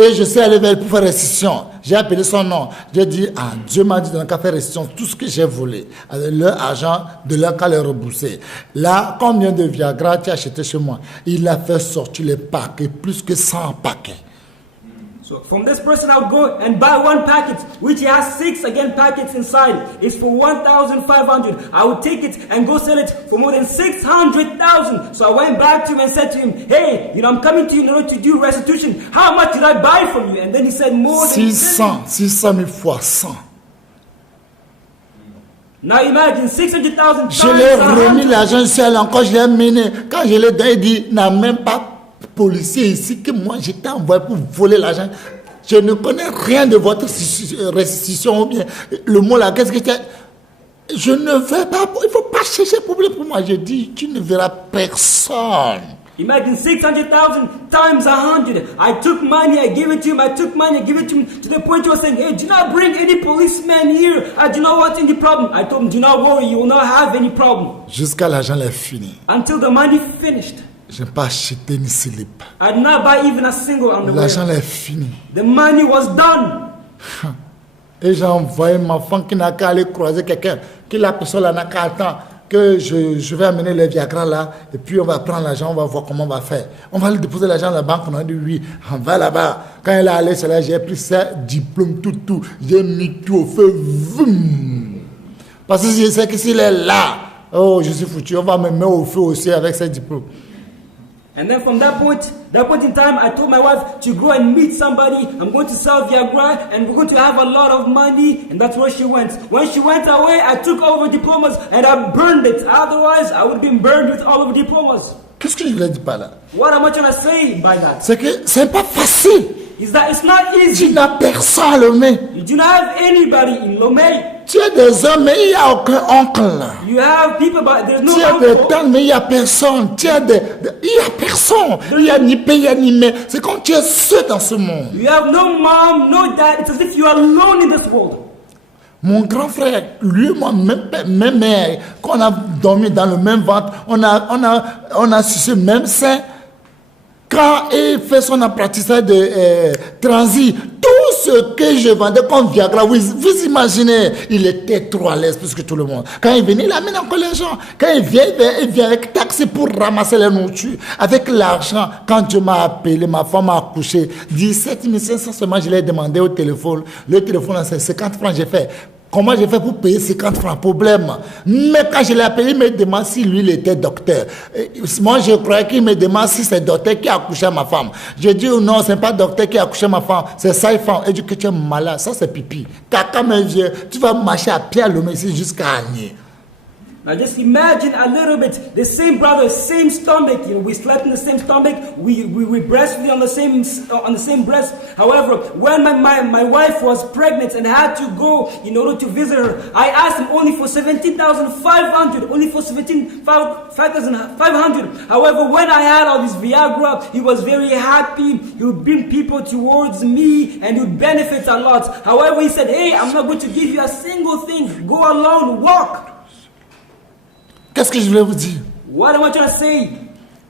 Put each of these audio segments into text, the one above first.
Et je suis allé vers elle pour faire restitution. J'ai appelé son nom. J'ai dit, Dieu m'a dit dans le cas faire restitution, tout ce que j'ai volé, avec leur argent, de leur cas les rembourser. Là, combien de Viagra tu as acheté chez moi? Il a fait sortir les paquets, plus que 100 paquets. So from this person, I would go and buy one packet, which has 6 again packets inside. It's for 1,500. I would take it and go sell it for more than 600,000. So I went back to him and said to him, hey, I'm coming to you in order to do restitution. How much did I buy from you? And then he said more than 600 000 fois 100. Now imagine 600,000 Je l'ai remis l'argent seul encore, je l'ai mené. Quand je l'ai donné, il dit, n'a même pas policier ici que moi j'étais envoyé pour voler l'argent. Je ne connais rien de votre restitution ou bien le mot là, qu'est-ce que c'est? Je ne veux pas, il ne faut pas chercher problème pour moi. Je dis, tu ne verras personne. Imagine 600,000 times 100. I took money, I gave it to him, I took money, I gave it to him, to the point he was saying, hey, do not bring any policemen here. I do not want any problem. I told him, do not worry, you will not have any problem. Jusqu'à l'argent est fini. Until the money finished. Je n'ai pas acheté ni slip. I did not buy even a single underwear. L'argent est fini. The money was done. Et j'ai envoyé ma femme qui n'a qu'à aller croiser quelqu'un, que la personne là n'a qu'à attendre, que je vais amener les Viagra là, et puis on va prendre l'argent, on va voir comment on va faire. On va lui déposer l'argent à la banque, on a dit oui, on va là-bas. Quand elle est allée, c'est là, j'ai pris ses diplômes, tout, j'ai mis tout au feu. Vroom. Parce que je sais que s'il est là, oh, je suis foutu, on va me mettre au feu aussi avec ses diplômes. And then from that point in time, I told my wife to go and meet somebody. I'm going to sell Viagra and we're going to have a lot of money. And that's where she went. When she went away, I took all of her diplomas and I burned it. Otherwise, I would have been burned with all of her diplomas. Qu'est-ce que je voulais dire par là? What am I trying to say by that? C'est que c'est pas facile. Is that it's not easy. Tu n'as personne à Lomé. You do not have anybody in Lomé. Tu as des hommes, mais il n'y a aucun oncle. You have people, but there's no Tu as des uncle. tantes, mais il n'y a personne. Il n'y a personne. Il n'y a ni père, il n'y a ni mère. C'est comme tu es seul dans ce monde. You have no mom, no dad. It's as if you are alone in this world. Mon grand frère, lui, moi, même mère, qu'on a dormi dans le même ventre, on a su ce même sein. Quand il fait son apprentissage de transit, tout ce que je vendais comme Viagra, vous imaginez, il était trop à l'aise plus que tout le monde. Quand il venait, il amène encore les gens. Quand il vient avec taxi pour ramasser les nourritures. Avec l'argent, quand Dieu m'a appelé, ma femme m'a accouché, 17 500 seulement, je l'ai demandé au téléphone. Le téléphone, c'est 50 francs, j'ai fait. Comment j'ai fait pour payer 50 francs? Problème. Mais quand je l'ai appelé, il me demande si lui, il était docteur. Moi, je croyais qu'il me demande si c'est le docteur qui a accouché ma femme. Je dis non, ce n'est pas le docteur qui a accouché ma femme, c'est ça, femme. Et dit que tu es malade, ça c'est pipi. Caca me vient, tu vas marcher à pied à l'homme ici jusqu'à Agné. Now just imagine a little bit, the same brother, same stomach. We slept in the same stomach. We breastfeed on the same breast. However, when my wife was pregnant and had to go in order to visit her, I asked him only for 17,500, only for 5,500. However, when I had all this Viagra, he was very happy. He would bring people towards me and he would benefit a lot. However, he said, hey, I'm not going to give you a single thing. Go alone, walk. Qu'est-ce que je voulais vous dire? What am I trying to say?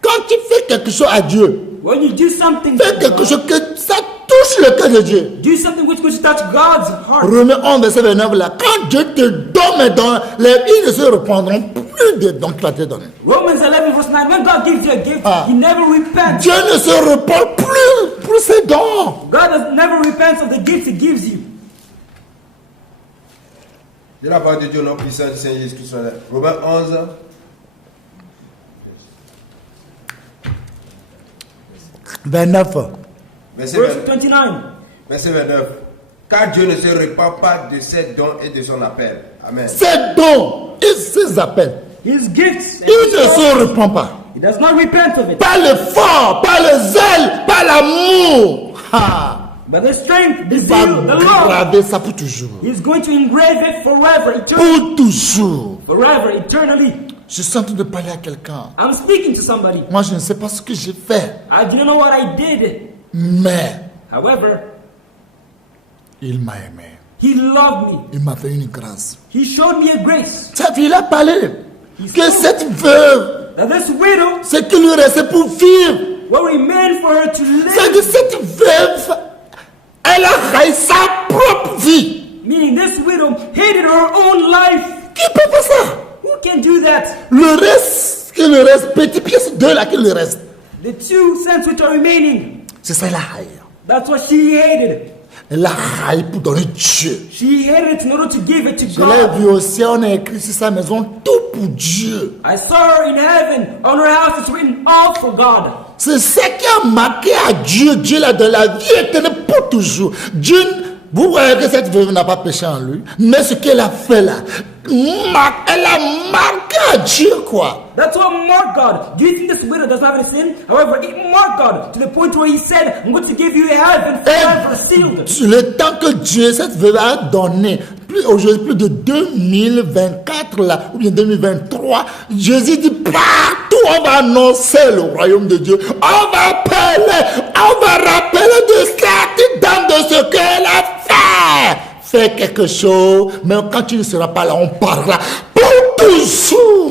Quand tu fais quelque chose à Dieu, When you do something, fais quelque chose que ça touche le cœur de Dieu. do something which could touch God's heart. Romains 11, verset 29 là. Quand Dieu te donne mes dons, ils ne se reprendront plus des dons qu'il va te donner. Romans 11 verse 9. When God gives you a gift, He never repents. Dieu ne se reprend plus pour ses dons. God never repents of the gifts He gives you. De la part de Dieu, notre puissant du Seigneur Jésus-Christ. Romains 11. Verse 29. Verset 29. Car Dieu ne se repent pas de ses dons et de son appel. Amen. Ses dons et ses appels. His gifts. Il ne se reprend pas. He does not repent of it. Pas l'effort, pas le zèle, pas l'amour. But the strength, the Il va zeal, the love. graver ça pour toujours. He's going to engrave it forever, eternally. Pour toujours. Forever, eternally. Je suis en train de parler à quelqu'un. I'm speaking to somebody. Moi, je ne sais pas ce que j'ai fait. I don't know what I did. Mais However, il m'a aimé. He loved me. Il m'a fait une grâce. He showed me a grace. Cette fille a parlé que cette veuve, That this widow, ce qui lui restait pour vivre, what remained for her to live, c'est que cette veuve haït sa propre vie. Meaning this widow hated her own life. Qui peut faire ça? Who can do that? Le reste, que le reste, petit pièce de là, que le reste. The 2 cents which are remaining. C'est ça la haït. That's what she hated. Elle a haï pour donner Dieu. She hated it in order to give it to Je l'ai God. vu au ciel, on a écrit sur sa maison tout pour Dieu. I saw her in heaven. On her house it's written all for God. C'est ça qui a marqué à Dieu. Dieu l'a donné la vie éternelle pour toujours. Dieu, vous voyez que cette veuve n'a pas péché en lui, mais ce qu'elle a fait là, elle a marqué à Dieu quoi. That's what marked God. Do you think this widow doesn't have any sin? However, it marked God to the point where he said, I'm going to give you heaven forever sealed. Le temps que Dieu, cette veuve a donné, aujourd'hui plus de 2024 là, ou bien 2023, Jésus dit partout on va annoncer le royaume de Dieu. On va rappeler de cette dame de ce qu'elle a fait. Fais quelque chose, mais quand tu ne seras pas là, on parlera pour toujours.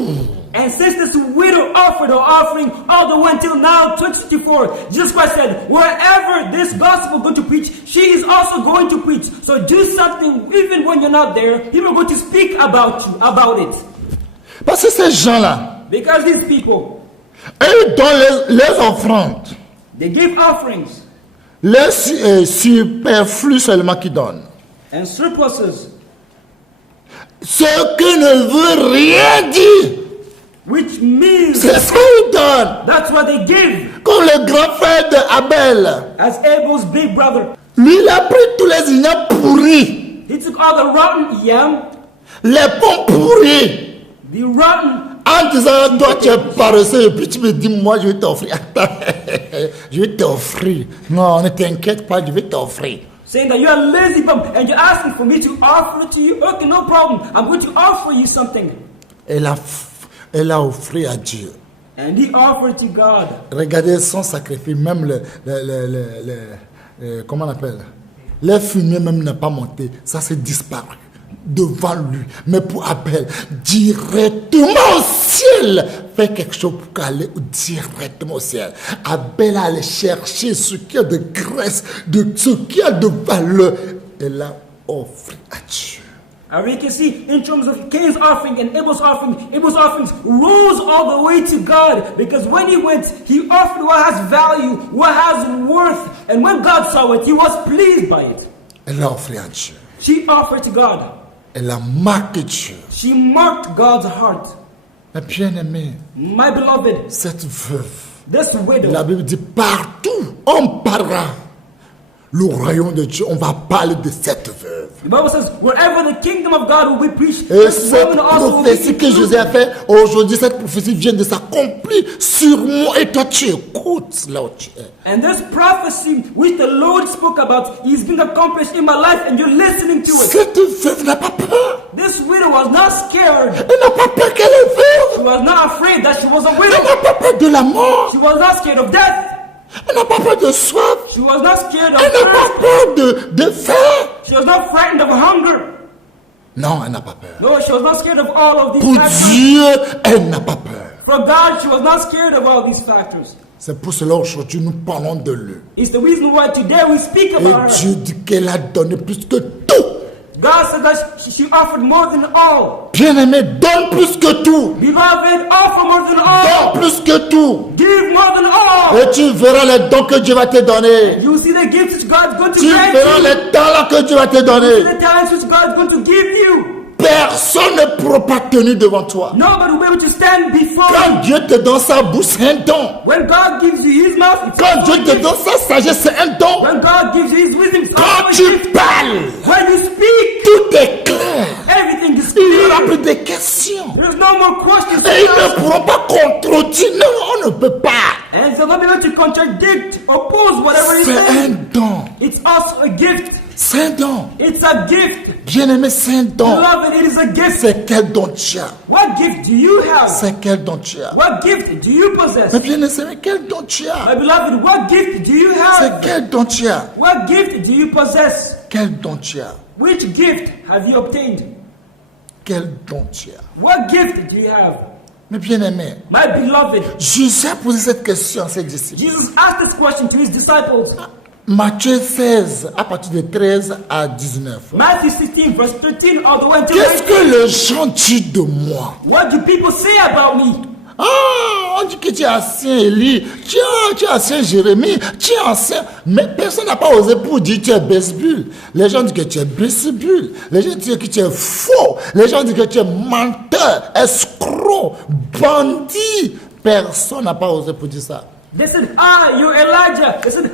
And since this widow offered her offering all the way until now, 2024, Jesus Christ said, wherever this gospel is going to preach, she is also going to preach. So do something even when you're not there. People are going to speak about you, about it. Parce que ces gens-là, Because these people, ils donnent les offrandes. they give offerings Les superflus seulement qui donnent. and surpluses, Ce qui ne veut rien dire. which means C'est ça qu'ils donnent. that's what they give. Comme le grand frère d'Abel. As Abel's big brother, Lui, il a pris tous les ignames pourris. he took all the rotten yam, Les pommes pourries. the rotten, En disant, toi tu es paresseux. Et puis tu me dis, moi je vais t'offrir. Attends, je vais t'offrir. Non, ne t'inquiète pas, je vais t'offrir. saying that you're a lazy bum and you're asking for me to offer it to you. Okay, no problem. I'm going to offer you something. Elle a offert à Dieu. And he offered to God. Regardez son sacrifice, même comment on appelle, les fumiers même n'a pas monté, ça s'est disparu devant lui. Mais pour Abel, directement au ciel, fait quelque chose pour aller directement au ciel. Abel allait chercher ce qui a de graisse, ce qui a de valeur, et l'a offert à Dieu. And we can see in terms of Cain's offering and Abel's offerings rose all the way to God, because when he went, he offered what has value, what has worth, and when God saw it, he was pleased by it. Elle a offert à Dieu. She offered to God. Elle a marqué Dieu. She marked God's heart. Mais bien aimé, My beloved, cette veuve, this widow, la Bible dit partout, on parlera. Le royaume de Dieu, on va parler de cette veuve. the Bible says, wherever the kingdom of God will be preached, Et this cette woman also will be prophétie que Jésus a fait, aujourd'hui, cette prophétie vient de s'accomplir sur moi. Et toi, tu écoutes là où tu es. And this prophecy which the Lord spoke about is being accomplished in my life, and you're listening to it. Cette veuve n'a pas peur. This widow was not scared. Elle n'a pas peur qu'elle est She veuve. was not afraid that she was a Elle widow. n'a pas peur de la mort. She was not scared of death. Elle n'a pas peur de soif. She was not scared of Elle n'a pas thirst. peur de faim. She was not frightened of hunger. Non, elle n'a pas peur. No, she was not scared of all of these Pour factors. Dieu, elle n'a pas peur. For God, she was not scared of all these factors. C'est pour cela aujourd'hui nous parlons de lui. It's the reason why today we speak Et about her. Dieu dit qu'elle a donné plus que tout. God said that she offered more than all. Bien-aimé, donne plus que tout. Beloved, offer more than all. Donne plus que tout. Give more than all. Et tu verras les dons que Dieu va te donner. You will see the gifts which God is going to Tu grant verras you. les talents que Dieu va te donner. The talents which God is going to give you. Personne ne pourra pas tenir devant toi. Nobody will be able to stand before you. Quand Dieu te donne sa bouche, c'est un don. When God gives you His mouth, it's Quand also Dieu a te gift. donne sa sagesse, c'est un don. When God gives you His wisdom, it's Quand also a tu gift. parles, When you speak, tout est clair. everything is Il n'y aura clear. plus de questions. There's no more questions to Et ils ne ask. pourront pas contredire. Non, on ne peut pas. And they'll not be able to contradict, oppose whatever He C'est un says. don. It's also a gift. C'est un don. It's a gift. Bien-aimé, c'est un don. Beloved, it is a gift. C'est quel don tu as? What gift do you have? C'est quel don tu as? What gift do you possess? Mais bien-aimé, c'est quel don tu as? My beloved, what gift do you C'est have? quel don tu as? What gift do you possess? Quel don tu as? Which gift have you obtained? Quel don tu as? What gift do you have? Mais bien-aimé, My beloved, Jésus a posé cette question à ses disciples. Jesus asked this question to His disciples. Matthieu 16, à partir de 13 à 19. Matthew 16, verse 13 all the way until Qu'est-ce 19. que les gens disent de moi? What do people say about me? Ah, on dit que tu es ancien Élie, tu es ancien Jérémie, tu es ancien. Mais personne n'a pas osé pour dire que tu es Belzébul. Les gens disent que tu es Belzébul. Les gens disent que tu es faux. Les gens disent que tu es menteur, escroc, bandit. Personne n'a pas osé pour dire ça. They said, you're Elijah. They said,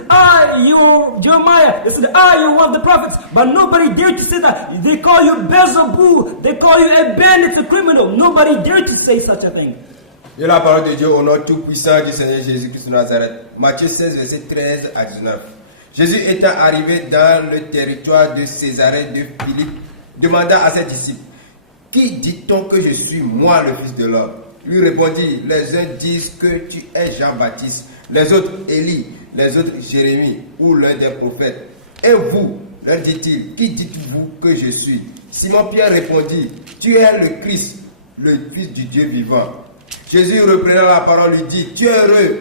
you're Jeremiah. They said, you're one of the prophets. But nobody dared to say that. They call you Beelzebub. They call you a bandit, a criminal. Nobody dared to say such a thing. Et la parole de Dieu au nom tout-puissant du Seigneur Jésus-Christ de Nazareth. Matthieu 16, verset 13 à 19. Jésus étant arrivé dans le territoire de Césarée de Philippe, demanda à ses disciples, qui dit-on que je suis, moi, le Fils de l'homme? Lui répondit, les uns disent que tu es Jean-Baptiste, les autres Élie, les autres Jérémie ou l'un des prophètes. Et vous, leur dit-il, qui dites-vous que je suis? Simon-Pierre répondit, tu es le Christ, le Fils du Dieu vivant. Jésus reprenant la parole lui dit, tu es heureux,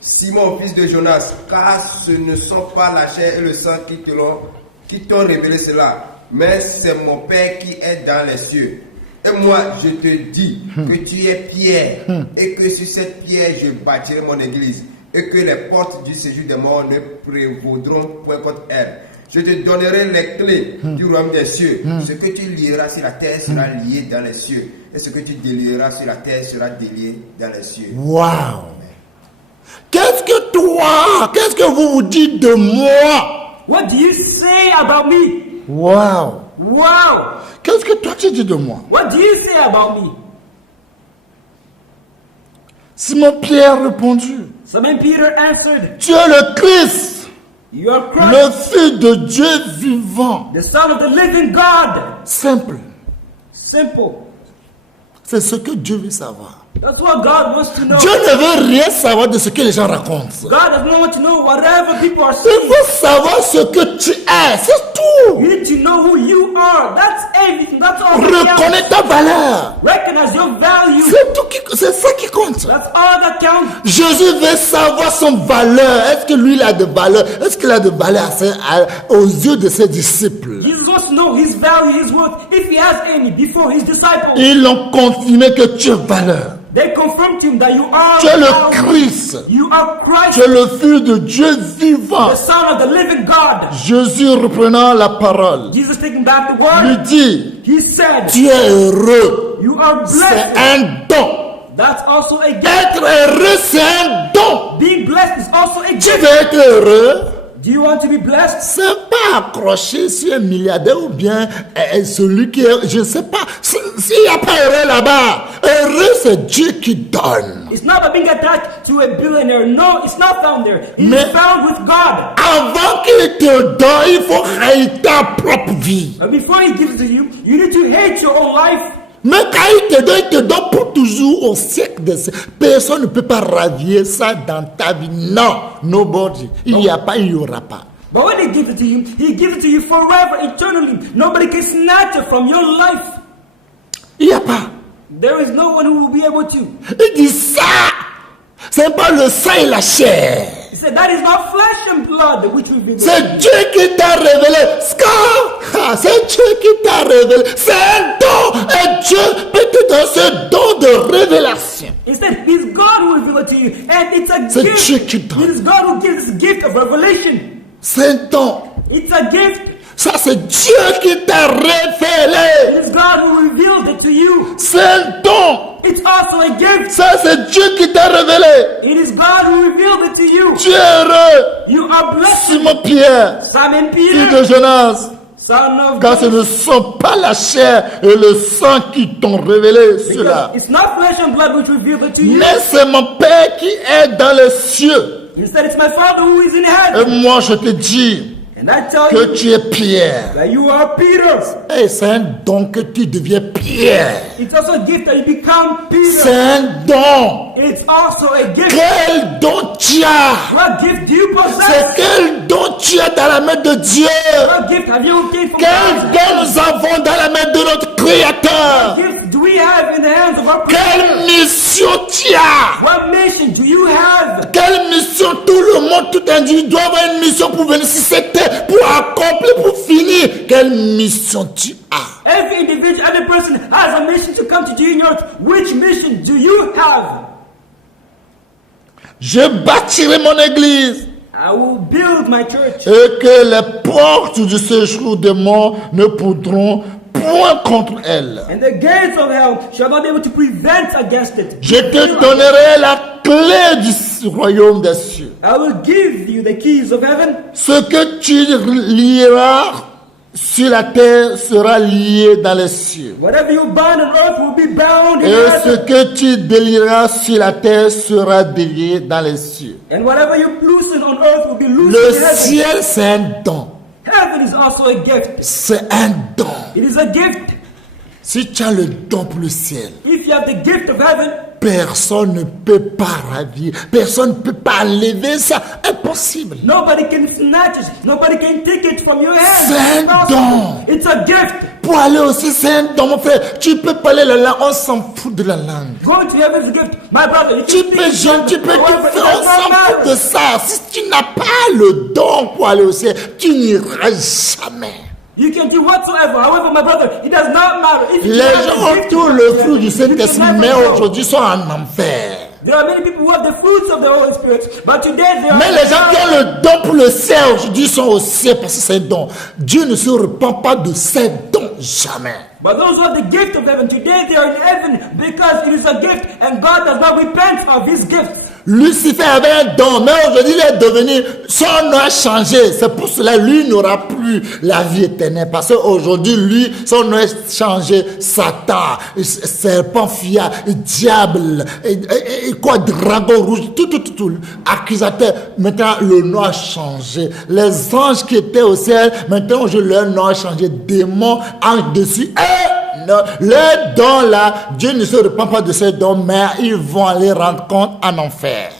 Simon, fils de Jonas, car ce ne sont pas la chair et le sang qui t'ont révélé cela, mais c'est mon Père qui est dans les cieux. Et moi, je te dis que tu es Pierre, et que sur cette pierre, je bâtirai mon église, et que les portes du séjour des morts ne prévaudront point contre elle. Je te donnerai les clés du royaume des cieux. Ce que tu lieras sur la terre sera lié dans les cieux, et ce que tu délieras sur la terre sera délié dans les cieux. Wow! Qu'est-ce que vous dites de moi? What do you say about me? Wow! Wow! Qu'est-ce que toi tu dis de moi? What do you say about me? Simon-Pierre répondit, Simon Peter answered, tu es le Christ, you are Christ, le Fils de Dieu vivant. the Son of the living God. Simple. Simple. C'est ce que Dieu veut savoir. That's what God wants to know. Dieu ne veut rien savoir de ce que les gens racontent. God does not want to know whatever people are Il saying. faut savoir ce que tu es, c'est tout. You need to know who you are. That's everything. That's all that counts. Reconnais ta valeur. Recognize your value. C'est ça qui compte. That's all that counts. Jésus veut savoir son valeur. Est-ce que lui il a de valeur? Est-ce qu'il a de valeur aux yeux de ses disciples? Jesus wants to know his value, his worth, if he has any, before his disciples. Ils l'ont confirmé que tu es valeur. They confirmed to him that you are Tu es le value. Christ. You are Christ, Tu es le Fils de Dieu vivant. the Son of the living God. Jésus reprenant la parole, Jesus taking back the lui word, dit, he said, tu es heureux. you are C'est blessed. un don. That's also a gift. Être heureux, c'est un don. Being blessed is also a Tu gift. veux être heureux? Do you want to be blessed? C'est pas accroché sur un milliardaire ou bien celui qui est, je sais pas. S'il n'y a pas heureux là-bas, heureux c'est Dieu qui donne. It's not about being attached to a billionaire. No, it's not found there. It Mais- is found with God. Avant qu'il te donne, il faut haïr ta propre vie. But before he gives it to you, you need to hate your own life. Mais quand il te donne pour toujours au siècle des siècles. Personne ne peut pas ravier ça dans ta vie. Non, nobody. Il n'y a pas, il n'y aura pas. But when he gives it to you, he gives it to you forever, eternally. Nobody can snatch it from your life. Il n'y a pas. There is no one who will be able to. Il dit ça, c'est pas le sang et la chair. He said that is not flesh and blood which will be C'est Dieu qui t'a révélé. C'est Dieu qui t'a révélé. C'est un don. Et Dieu peut te donner ce don de révélation. Instead, it's God who will reveal it to you. And it's a C'est gift. Dieu qui donne. It is God who gives this gift of revelation. C'est un don. It's a gift. Ça, c'est Dieu qui t'a révélé. It is God who reveals it to you. C'est un don. It's also a gift. Ça, c'est Dieu qui t'a révélé. It is God who revealed it to you. Tu es heureux. You are blessed. Simon-Pierre, Simon fils Peter, de Jonas. son of Car ce God. ne sont pas la chair et le sang qui t'ont révélé cela. Because it's not flesh and blood which revealed it to you. Mais c'est mon Père qui est dans les cieux. Instead, it's my Father who is in Et heaven. moi, je te dis And I tell que you tu es Pierre. that you are Peter. Et c'est un don que tu deviens Pierre. It's also a gift that you become C'est Peter. un don. It's also a gift. Quel don tu as? What gift do you C'est possess? quel don tu as dans la main de Dieu? What gift have you obtained from Quel God? don nous avons dans la main de notre Créateur? What gift do we have in the hands of our Creator? Quelle mission tu as? What mission do you have? Quelle mission tout le monde, tout individu doit avoir une mission mission pour venir sur cette terre, pour accomplir, pour finir. Quelle mission tu as? Every individual, every person has a mission to come to do in earth. Which mission do you have? Je bâtirai mon église. I will build my church. Et que les portes du séjour des morts ne pourront point contre elle. And the gates of hell shall not be able to prevent against it. Je te donnerai la clé du royaume des cieux. I will give you the keys of heaven. Ce que tu lieras sur la terre sera lié dans les cieux. Whatever you bind on earth will be bound in Et ce heaven. que tu délieras sur la terre sera délié dans les cieux. And whatever you loosen on earth will be Le loosed in heaven. ciel, c'est un don. Heaven is also a gift. C'est un don. It is a gift. Si tu as le don pour le ciel, If you have the gift of heaven, personne ne peut pas ravir. Personne ne peut pas enlever ça. Impossible. nobody can snatch it. Nobody can take it from your hands. C'est It's un possible. don. It's a gift. Pour aller aussi, c'est un don, mon frère. Tu peux parler la langue, on s'en fout de la langue. Going to heaven is a gift. My brother, you Tu can peux speak jeûner, tongues. tu peux tout However, it faire, on does s'en not fout de matter. ça. Si tu n'as pas le don pour aller au ciel, tu n'iras jamais. You can do whatsoever. However, my brother, it does not matter. If you Les have gens the ont gift tout of le heaven, fruit du you Saint-Esprit, can mais never go. aujourd'hui sont en enfer. There are many people who have the fruits of the Holy Spirit, but today they are. Mais les gens qui ont le don pour le ciel aujourd'hui sont au ciel parce que c'est un don. Dieu ne se repent pas de ses dons, jamais. But those who have the gift of heaven, today they are in heaven because it is a gift, and God does not repent of his gifts. Lucifer avait un don, mais aujourd'hui il est devenu, son nom a changé. C'est pour cela lui n'aura plus la vie éternelle. Parce qu'aujourd'hui, lui, son nom est changé. Satan, serpent fiat, diable, et quoi, dragon rouge, tout, accusateur. Maintenant, le nom a changé. Les anges qui étaient au ciel, maintenant, leur nom a changé. Démons, anges dessus. Non, les dons là, Dieu ne se repent pas de ces dons, mais ils vont aller rendre compte en enfer.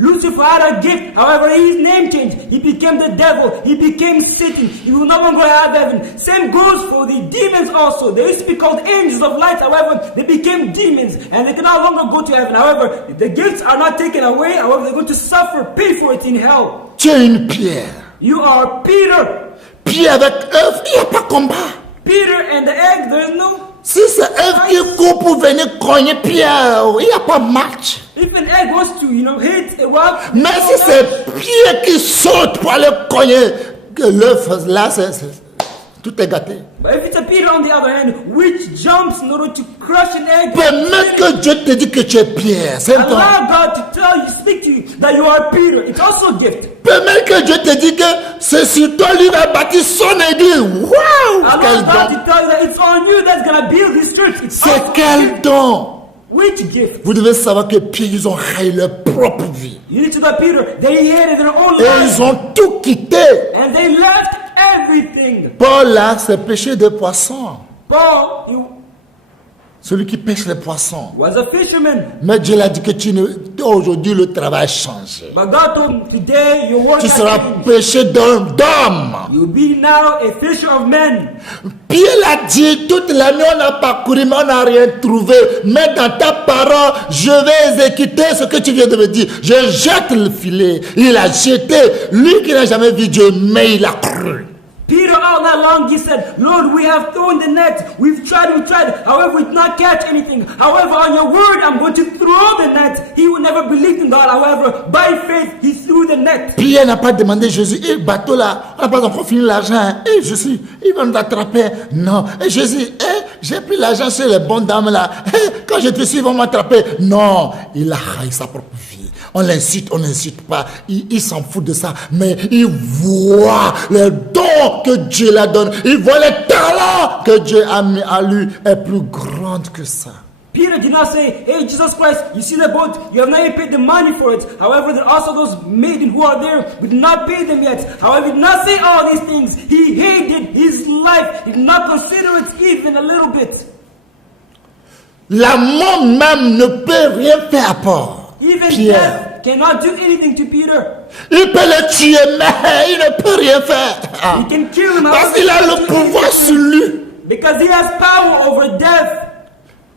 Lucifer had a gift, however, his name changed. He became the devil. He became Satan. He will no longer have heaven. Same goes for the demons also. They used to be called angels of light, however, they became demons and they can no longer go to heaven. However, the gifts are not taken away, however, they're going to suffer, pay for it in hell. Tu es une pierre. You are Peter. Pierre avec œuf, il n'y a pas combat. Peter and the egg, there's no. Si c'est œuf qui court pour venir cogner Pierre, il n'y a pas match. If an egg wants to, hit a rock. Mais si c'est Pierre qui saute pour aller cogner, l'œuf là, tout est gâté. But if it's a Peter on the other hand, which jumps in order to crush an egg. Permets que Dieu te dise que tu es Pierre. C'est un don. Allow God to tell you, speak to you, that you are Peter. It's also a gift. Permets que Dieu te dise que c'est sur toi lui va bâtir son église. Waouh! Allow Quel God don! to tell you that it's on you that's going to build this church. It's C'est also a quel gift. don? Which gift? Vous devez savoir que Pierre, ils ont raillé leur propre vie. You need to know Peter, they hated their own Et life. ils ont tout quitté. And they left everything. Paul là, c'est pêcher de poissons. Paul, he Celui qui pêche les poissons. was a fisherman. Mais Dieu l'a dit que aujourd'hui le travail a changé. But God told him, today your work Tu has seras changed. pêché d'hommes. You'll be now a fisher of men. Pierre l'a dit, toute la nuit on a parcouru, mais on n'a rien trouvé. Mais dans ta parole, je vais exécuter ce que tu viens de me dire. Je jette le filet. Il a jeté. Lui qui n'a jamais vu Dieu, mais il a cru. Peter all night long he said, Lord, we have thrown the net. We've tried. However, we did not catch anything. However, on your word, I'm going to throw the net. He would never believed in God. However, by faith, he threw the net. Pierre n'a pas demandé Jésus, et bateau là, on n'a pas encore fini l'argent. Et Jésus, ils vont t'attraper. Non. Et Jésus, j'ai pris l'argent sur les bonnes dames là. Quand je te suis, ils vont m'attraper. Non. Il a haï sa propre vie. On l'insulte, on n'insulte pas. Il s'en fout de ça. Mais il voit les dons que Dieu la donne. Il voit les talents que Dieu a mis à lui est plus grande que ça. Peter did not say, hey, Jesus Christ, you see the boat, you have not yet paid the money for it. However, there are also those maidens who are there, we did not pay them yet. However, he did not say all these things. He hated his life. He did not consider it even a little bit. La mort même ne peut rien faire à part. Even Pierre. death cannot do anything to Peter. Il peut le tuer, mais il ne peut rien faire. He can kill him. Parce qu'il a le pouvoir sur lui. Because he has power over death.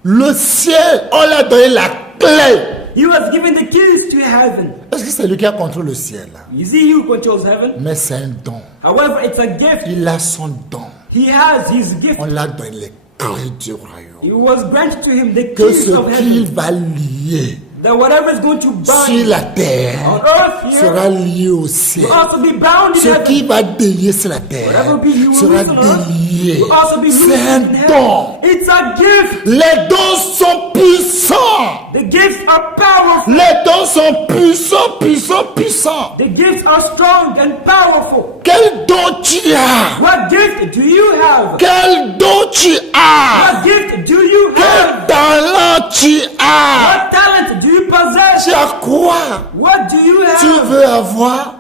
Le ciel, on l'a donné la clé He was given the keys to heaven. Est-ce que c'est lui qui a contrôlé le ciel? Is he who controls heaven? Mais c'est un don. However, it's a gift. Il a son don. He has his gift. On l'a donné les clés du royaume. It was granted to him the Que keys ce of qu'il heaven. va lier That whatever is going to sur bind la terre on earth sera here lié au ciel. will also be bound in Ce heaven. qui va délier sur la terre Whatever you will sera lose on earth délié. will also be loosed C'est un in heaven. don. It's a gift. Les dons sont puissants. The gifts are powerful. Les dons sont puissants, puissants, puissants. The gifts are strong and powerful. Quel don tu as? What gift do you have? Quel don tu as? What gift do you Quel have? talent tu as? What talent do you possess? Tu as quoi? What do you Tu have? veux avoir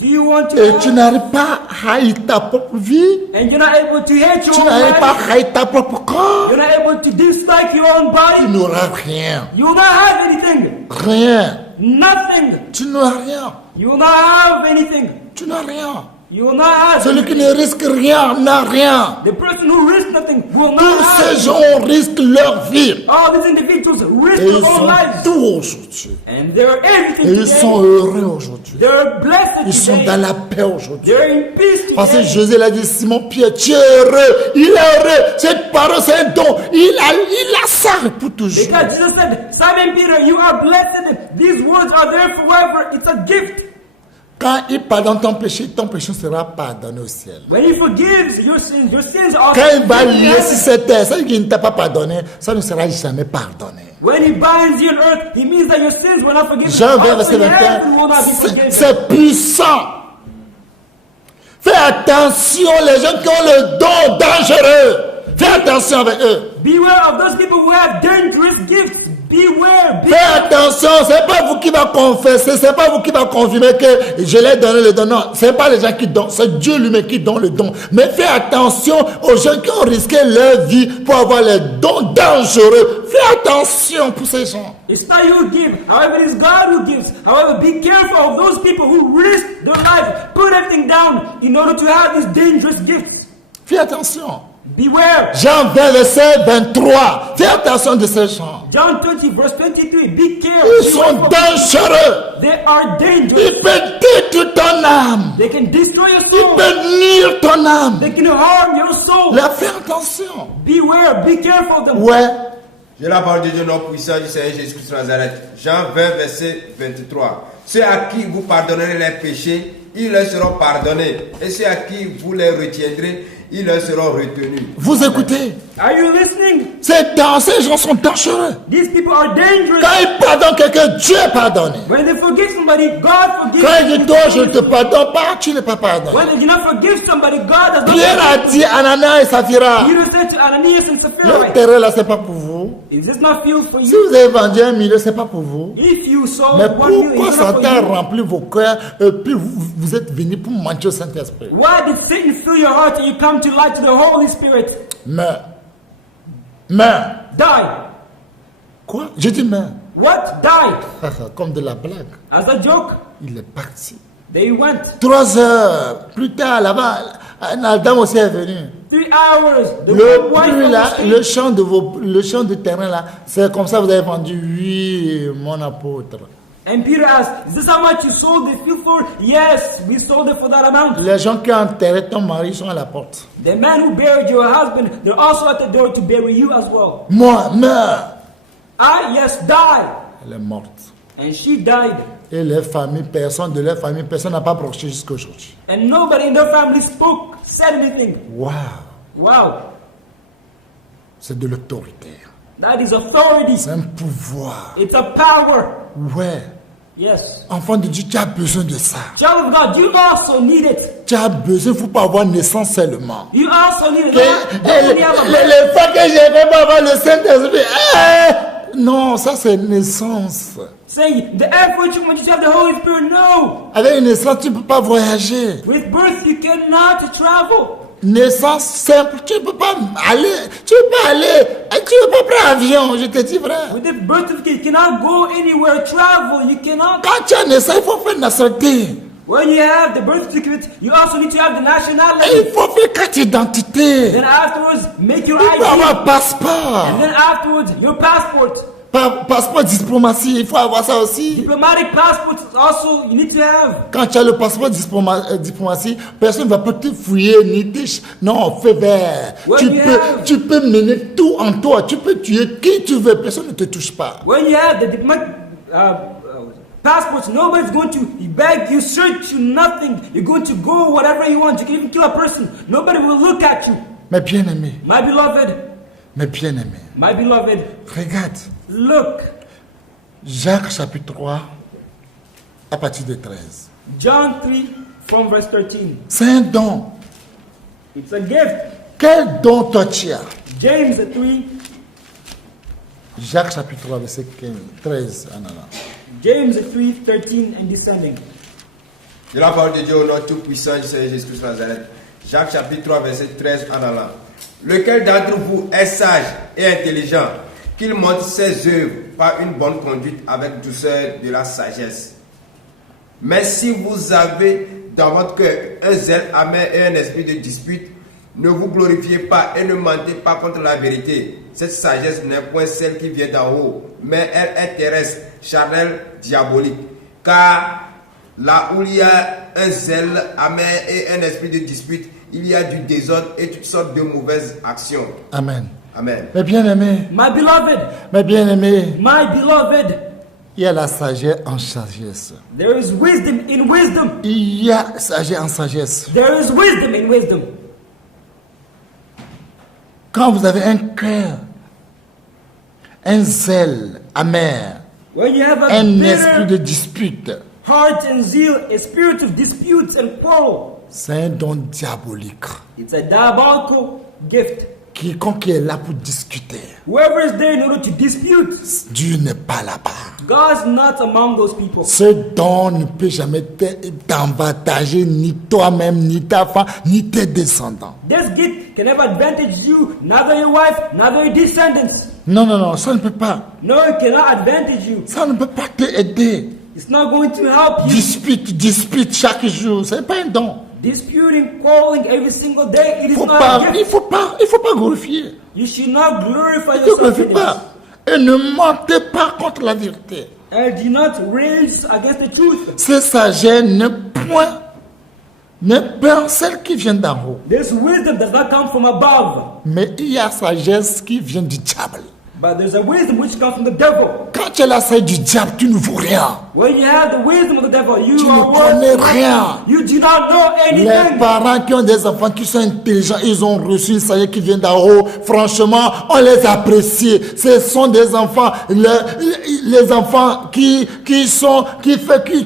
Do you want to et tu have? n'arrives pas à haïr ta propre vie. And you're not able to hate your Tu own n'arrives pas life. à haïr ta propre corps. You're not able to dislike your own Tu body. n'auras rien. You will not have anything. Rien. Nothing. Tu n'auras rien. You will not have anything. Tu n'as rien. You will not have. Celui qui ne risque rien n'a rien. The person who risks nothing will not Tous ces have. gens risquent leur vie. All these individuals risk Et their ils own sont lives. tout aujourd'hui. And they're Et everything ils sont today. heureux aujourd'hui. They're blessed Ils sont today. dans la paix aujourd'hui. They're in peace Parce que today. Jésus l'a dit, Simon Pierre, tu es heureux. Il est heureux. Cette parole, c'est un don. Il a ça pour toujours. Because Jesus said, Simon Peter, you are blessed. These words are there forever. It's a gift. Quand il pardonne ton péché sera pardonné au ciel. When he forgives your sins are Quand il va lier sur cette terre, ça qui ne t'a pas pardonné, ça ne sera jamais pardonné. When he binds you on earth, he means that your sins were not forgiven. Jean 20, Also verset in heaven will not be 21, forgiven. c'est puissant. Fais attention, les gens qui ont le don dangereux. Fais attention avec eux. Beware of those people who have dangerous gifts. Beware. Fais attention, c'est pas vous qui va confesser, c'est pas vous qui va confirmer que je l'ai donné le don. Non, c'est pas les gens qui donnent, c'est Dieu lui-même qui donne le don. Mais fais attention aux gens qui ont risqué leur vie pour avoir les dons dangereux. Fais attention pour ces gens. It's not you who give. However, it is God who gives. However, be careful of those people who risk their life, put everything down in order to have these dangerous gifts. Fais attention. Beware. Jean 20, verset 23. Fais attention de ces gens. John 20, verse 23. Be careful. Ils sont dangereux. They are dangerous. Ils peuvent détruire ton âme. They can destroy your Ils soul. peuvent nuire ton âme. They can harm your soul. Là, fais attention. Beware. Be careful of them. Ouais. J'ai la parole de Dieu, nom puissant du Seigneur Jésus-Christ de Nazareth. Jean 20, verset 23. Ceux à qui vous pardonnerez les péchés, ils leur seront pardonnés. Et ceux à qui vous les retiendrez, ils leur seront retenus. Vous écoutez? Are you listening? Ces gens sont dangereux. These people are dangerous. Quand ils pardonnent quelqu'un, Dieu pardonne. When they forgive somebody, God forgives. Quand il dit toi, je ne te pardonne pas, tu n'es pas pardonné. When they do not forgive somebody, God does not Pierre a forgive. dit à Ananias et Saphira, Peter said to Ananias and Sapphira, le terrain là, c'est pas pour vous. is this not fuel for Si you? vous avez vendu 1 million, c'est pas pour vous. If you sold Mais 1 million, pourquoi it's not Satan a for you. rempli vos cœurs et puis vous êtes venus pour mentir au Saint-Esprit? Why did Satan fill your heart and you come to lie to the Holy Spirit? Mais, Die. quoi? J'ai dit mais, What? Died. comme de la blague. As a joke, Il est parti. they went. 3 heures plus tard, là-bas, la dame aussi est venue. 3 hours. The Le wife prix of là, the le street. champ de terrain là, c'est comme ça que vous avez vendu, oui, mon apôtre. And Peter asked, is this how much you sold the field for? Yes, we sold it for that amount. Les gens qui ont enterré ton mari sont à la porte. The man who buried your husband, they're also at the door to bury you as well. Moi, meurs. Yes, die. Elle est morte. And she died. Et leur famille, personne de leur famille, personne n'a pas approché jusqu'à aujourd'hui. And nobody in their family spoke, said anything. Waouh, Wow. c'est de l'autorité. That is authority. C'est un pouvoir. It's a power. Ouais. Yes. Enfant de Dieu, tu as besoin de ça. Child of God, you also need it. Tu as besoin, il ne faut pas avoir naissance seulement. You also need it. Les fois que j'ai fait pas avoir le Saint-Esprit, non, ça c'est naissance. Say, the effort you want you to have the Holy Spirit, no. Avec une naissance, tu ne peux pas voyager. With birth, you cannot travel. Naissance simple, tu ne peux pas aller, tu ne peux pas aller, tu ne peux pas prendre avion, je te dis vrai. With the birth certificate, you cannot go anywhere, travel, you cannot. Quand tu as naissance, il faut faire nationalité. When you have the birth certificate, you also need to have the Et nationality. il faut faire carte d'identité. Then afterwards, make your Il faut ID. avoir passeport. And then afterwards, your passport. Passeport diplomatie, il faut avoir ça aussi. Diplomatic passports also you need to have. Quand tu as le passeport diplomatie, personne ne va pas te fouiller ni non, feu vert. Tu peux mener tout en toi. Tu peux tuer qui tu veux. Personne ne te touche pas. When you have the diplomatic passports, nobody's going to beg you, search you, nothing. You're going to go whatever you want. You can even kill a person. Nobody will look at you. Mes bien-aimés. My beloved. Mes bien-aimés. My beloved. Regarde. Look. Jacques chapitre 3, à partir de 13. John 3 from verse 13. C'est un don. It's a gift. Quel don toi tu as? James 3. Jacques chapitre 3, verset 13 en allant. James 3, 13 and descending. De la parole de Dieu au nom tout-puissant du Seigneur Jésus-Christ de Nazareth. Jacques chapitre 3, verset 13 en allant. Lequel d'entre vous est sage et intelligent, qu'il montre ses œuvres par une bonne conduite avec douceur de la sagesse. Mais si vous avez dans votre cœur un zèle amer et un esprit de dispute, ne vous glorifiez pas et ne mentez pas contre la vérité. Cette sagesse n'est point celle qui vient d'en haut, mais elle est terrestre, charnelle, diabolique. Car là où il y a un zèle amer et un esprit de dispute, il y a du désordre et toutes sortes de mauvaises actions. Amen. Amen. Mes bien-aimés. My beloved. Mes bien-aimés. My beloved. Il y a la sagesse en sagesse. There is wisdom in wisdom. Il y a sagesse en sagesse. There is wisdom in wisdom. Quand vous avez un cœur, un zèle amer, When you have un a esprit de bitter dispute, heart and zeal, a spirit of disputes and quarrel, c'est un don diabolique. it's a diabolical gift. Quiconque est là pour discuter, Whoever is there in order to dispute, Dieu n'est pas là-bas. God's not among those people. Ce don ne peut jamais t'avantager ni toi-même, ni ta femme, ni tes descendants. This gift can never advantage you, neither your wife, neither your descendants. Non, non, non, ça ne peut pas. No, it cannot advantage you. Ça ne peut pas t'aider. It's not going to help you. Dispute chaque jour, ce n'est pas un don. Disputing, quarreling every single day, it is Il not a ne gift. faut pas glorifier. You should not glorify Ne yourself glorifie in this. pas. Et ne mentez pas contre la vérité. And do not rage against the truth. Cette sagesse n'est pas celle qui vient d'en haut. This wisdom does not come from above, Mais il y a sagesse qui vient du diable. but there's a wisdom which comes from the devil. Quand tu as la sagesse du diable, tu ne vaux rien. When you have the wisdom of the devil, you Tu are ne connais rien. You do not know Les anything. parents qui ont des enfants qui sont intelligents, ils ont reçu une sagesse qui vient d'en haut. Franchement, on les apprécie. Ce sont des enfants, les enfants qui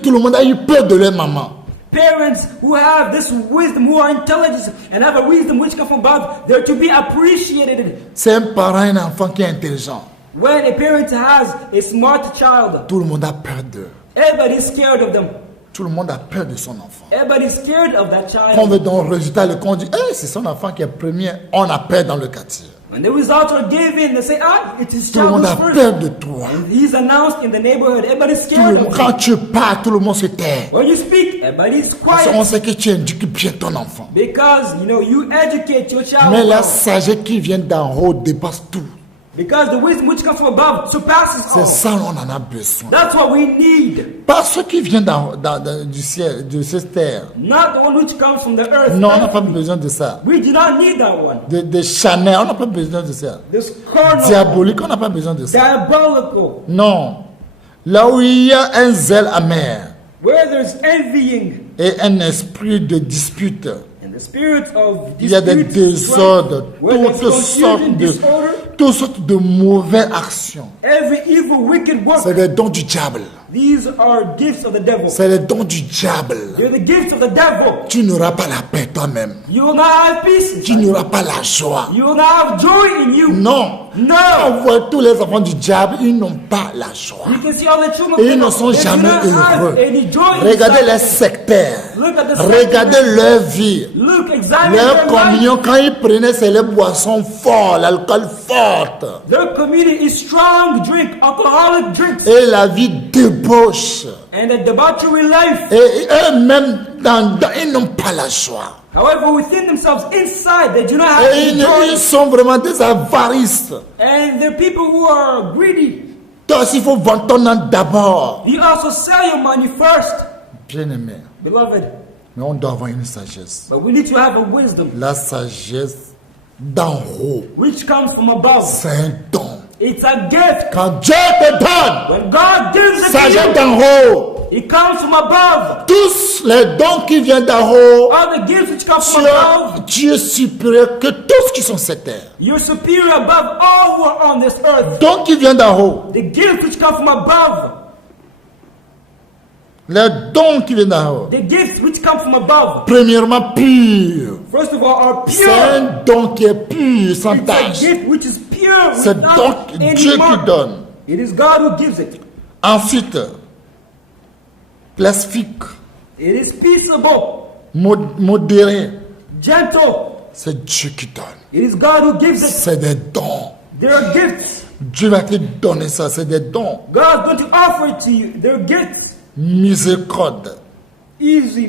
tout le monde a eu peur de leur maman. Parents who have this wisdom, who are intelligent, and have a wisdom which comes from above, they're to be appreciated. C'est un parent, un enfant qui est intelligent. When a parent has a smart child, Tout le monde a peur d'eux. everybody is scared of them. Tout le monde a peur de son enfant. Everybody is scared of that Quand on child. veut donc résultat, le con dit, c'est son enfant qui est premier. On a peur dans le quartier. When the results are given, they say, it is Tout le child monde who's a first. peur de toi. And he's announced in the neighborhood. Everybody's Tout le scared monde- of quand him. tu parles, tout le monde se tait. When you speak, everybody's Parce qu'on quiet. sait que tu éduques bien ton enfant. Because, you educate your child. Mais la well. sagesse qui vient d'en haut dépasse tout. Because the wisdom which comes from above surpasses C'est all. ça on en a besoin. That's what we need. Pas ce qui vient du ciel, de cette terre. Not the one which comes from the earth. Non, on n'a pas besoin de ça. We do not need that one. De Chanel, on n'a pas besoin de ça. This carnal, Diabolique, on n'a pas besoin de ça. diabolical, Non. Là où il y a un zèle amer where there's envying et un esprit de dispute, and the spirit of il y a des dispute, désordres, strife, where there's confusion, toutes sortes de mauvaises actions. every evil, wicked C'est work. les dons du diable. These are gifts of the devil. C'est les dons du diable. They're the gifts of the devil. Tu n'auras pas la paix toi-même. You will not have peace. Tu n'auras pas la joie. You will not have joy in you. Non. No. On voit tous les enfants du diable, ils n'ont pas la joie. You can see all the children of Et ils the ne devil. sont They do jamais not have heureux. any joy Regardez inside les them. sectaires. Look at the Regardez sectaries. leur vie. Look, examine Leur their life. communion, quand ils prenaient, c'est les boissons fortes, l'alcool forte. Their community is strong drink, alcoholic drinks, Et la vie débauche. and a debauchery life. Et eux-mêmes, ils n'ont pas la joie. However, within themselves, inside, they do not have Et any ils joy. sont vraiment des avaristes. And they're people who are greedy. Toi aussi, il faut vendre ton âme d'abord. You also sell your money first, Bien-aimé, beloved. mais on doit avoir une sagesse. But we need to have a wisdom La sagesse d'en haut, which comes from above. c'est un don. It's a gift. Quand Dieu te donne When God gives it sagesse to d'en haut, you, it comes from above. tous les dons qui viennent d'en haut, All the gifts which come from above, Dieu est supérieur que tous qui sont sur terre. you're superior above all who are on this earth. Dons qui viennent d'en haut, The gifts which come from above, les dons qui viennent d'en haut, the gifts which come from above, premièrement pur. first of all, are C'est pure. un don qui est pur, sans It's a tache. gift which is pure C'est without donc any Dieu qui mark. donne. It is God who gives it. Ensuite, pacifique, It is peaceable, modéré, gentle. c'est Dieu qui donne. It is God who gives it. C'est des dons. There are gifts. Dieu va te donner ça, c'est des dons. God's going to offer it to you. There are gifts. Miséricorde, Easy,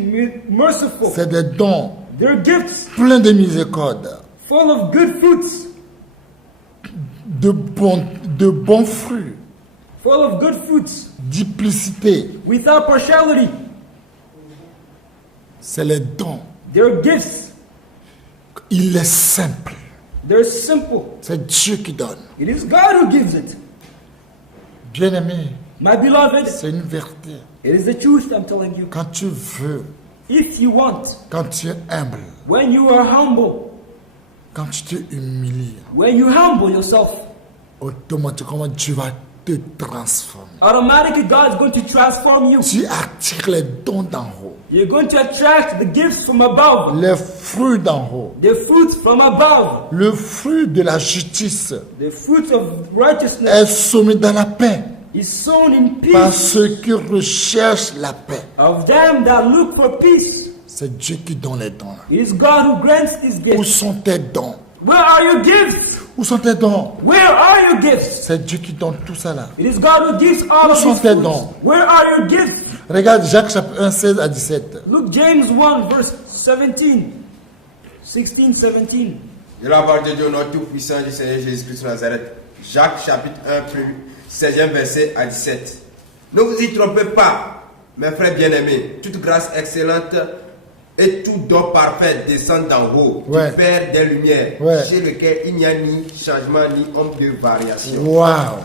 merciful. c'est des dons. There are gifts Plein de miséricorde, full of good fruits. de bons fruits, Full of good fruits. duplicité. Without partiality. C'est les dons. There are gifts. Il est simple. They're simple. C'est Dieu qui donne. It is God who gives it. Bien-aimé, My beloved, c'est une vérité. it is the truth I'm telling you. Quand tu veux, If you want, quand tu es humble, when you are humble, quand tu te humilies, when you humble yourself, automatiquement Dieu va te transformer. automatically God is going to transform you. Tu attires les dons d'en haut, You're going to attract the gifts from above, les fruits d'en haut, the fruits from above, le fruit de la justice the fruits of righteousness est semé dans la paix is sown in par peace ceux qui recherchent la paix. of them that look for peace. C'est Dieu qui donne les dons. It is God who grants these Où gifts. sont tes dons? Where are your gifts? Où sont tes dons? Where are your gifts? C'est Dieu qui donne tout ça là. It is God who gives all Où of sont these tes fruits. dons? Where are your gifts? Regarde Jacques chapitre 1, 16 à 17. Look James 1 verse 17. 16, 17. De la part de Dieu, notre Tout-Puissant du Seigneur Jésus-Christ de Nazareth. Jacques chapitre 1, 16e verset à 17. Ne vous y trompez pas, mes frères bien-aimés. Toute grâce excellente et tout don parfait descend d'en haut, Ouais. du Père des Lumières, Ouais. chez lequel il n'y a ni changement ni ombre de variation. Waouh!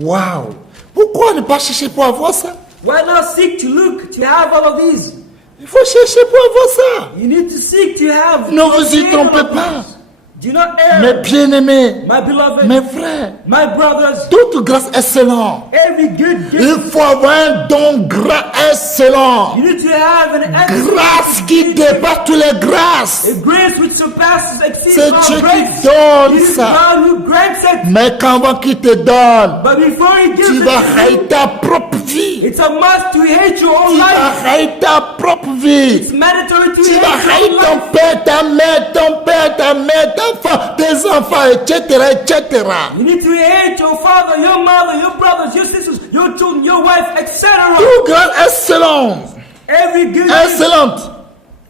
Waouh! Pourquoi ne pas chercher pour avoir ça? Why not seek to look to have all of these? Il faut chercher pour avoir ça. You need to seek to have. Ne vous y all of trompez pas. these. Do not err, Mes bien-aimés, my beloved, mes frères, my brothers. toute grâce excellente. Every good gift, Il faut avoir un don grâce excellent. you need to have an excellent Grâce qui dépasse toutes les grâces. a grace which surpasses, exceeds C'est all Dieu qui grace. donne It is ça. God who grants it. Mais qu'avant qu'il te donne, But before He gives tu it vas to haïr you, ta propre vie. it's a must to hate your own Tu life. vas haïr ta propre vie. It's mandatory to Tu vas hate your haïr own ton life. père, ta mère, ton père, ta mère, ta femme, tes enfants, etc., etc. You need to hate your father, your mother, your brothers, your sisters, your children, your wife, etc. Tout grâce excellente, Every good gift, excellente,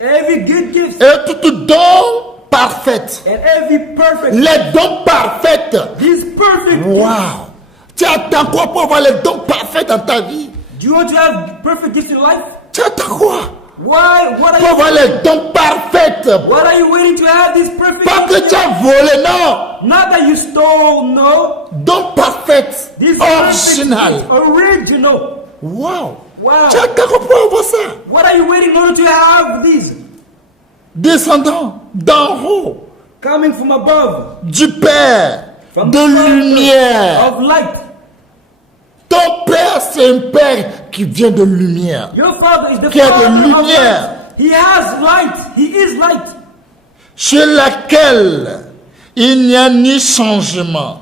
every good gift, et tout don parfaite. and every perfect. Les dons parfaits. These perfect. Waouh! Tu attends quoi pour avoir les dons parfaits dans ta vie? Do you want to have perfect gifts in life? Tu attends quoi? Why? Pour avoir les dons parfaits. What are you waiting to have these perfect Pas que gifts? tu as volé, non. Not that you stole, no. Dons parfaits. These perfect Original. gifts, original. Wow. Wow. Tu attends quoi pour avoir ça? What are you waiting in order to have these? Descendant d'en haut, Coming from above, du Père, from de the Father lumière. of light. Ton Père, c'est un Père qui vient de lumière. Your Father is the Qui a de Father of lumière. light. He has light. He is light. Chez laquelle il n'y a ni changement,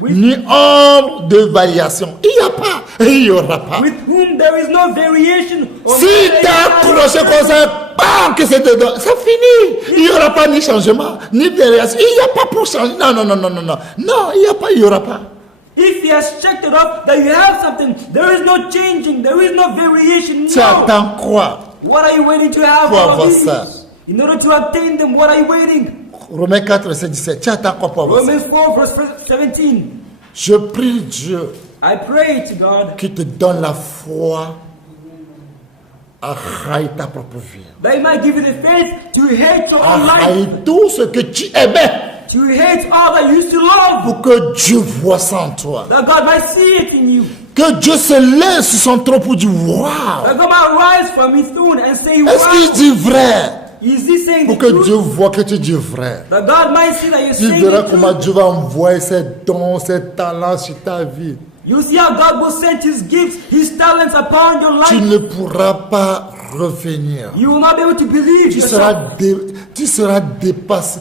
Oui. ni ombre de variation. Il n'y a pas, il n'y aura pas. With whom there is no variation. Or Si tu as accroché comme ça, bam, que c'est dedans, c'est fini. Il n'y aura pas ni changement, ni variation. Il n'y a pas pour changer. Non, non, non, non, non, non. Non, il n'y a pas, il n'y aura pas. If he has checked it up that you have something, there is no changing, there is no variation. Tu No. attends quoi? What are you waiting to have? Pour all avoir of these? ça. In order to obtain them, what are you waiting? Romains 4, verset 17. Tu attends quoi pour avoir ça? Romans 4 verse 17. Je prie Dieu I pray to God qui te donne la foi à haïr ta propre vie. that He might give you the faith to hate your À own haïr life, tout ce que tu aimais to hate all that you used to love, pour que Dieu voie ça en toi. that God might see it in you, Que Dieu se lève sur son trône pour dire waouh. that God might rise from His throne and say, Est-ce qu'il wow. dit vrai? Is He saying Pour the que truth? Dieu voit que tu dis vrai. That God might see that you're Tu saying verras the comment truth. Dieu va envoyer ses dons, ses talents sur ta vie. You see how God will send His gifts, His talents upon your Tu life. ne pourras pas revenir. You will not be able to believe Tu yourself. seras dépassé.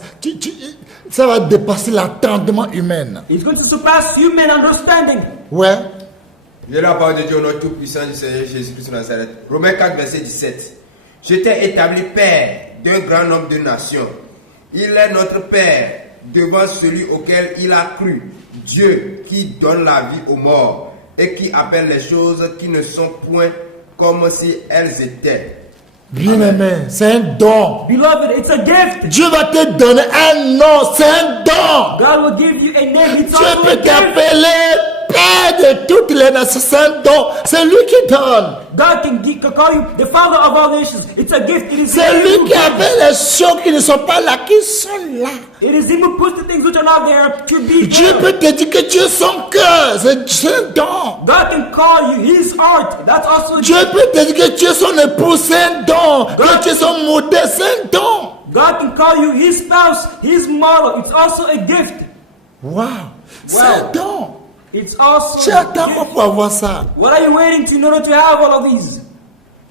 Ça va dépasser l'entendement humain. It's going to surpass human understanding. Ouais. J'ai la parole de Dieu au nom tout-puissant du Seigneur Jésus-Christ de Nazareth. Romains 4, verset 17. Je t'ai établi père d'un grand nombre de nations. Il est notre père devant celui auquel il a cru. Dieu qui donne la vie aux morts et qui appelle les choses qui ne sont point comme si elles étaient. Bien-aimé, c'est un don. Beloved, it's a gift. Dieu va te donner un nom, c'est un don. God will give you a name. It's Dieu also a peut gift. t'appeler Père de toutes les nations, c'est un don. C'est lui qui donne. God can call you the father of all nations. It's a gift. It is C'est lui qui appelle les choses qui ne sont pas là, qui sont là. It is Him who puts the things which are not there to be Dieu there. peut te dire que tu es son cœur, c'est un don. God can call you His heart. That's also a Dieu gift. peut te dire que tu es son époux, c'est un don. Que tu es son modèle, c'est un don. God can call you His spouse, His model. It's also a gift. Wow, c'est un don. It's also Tu a attends gift. pour avoir ça. What are you waiting to in order to have all of these?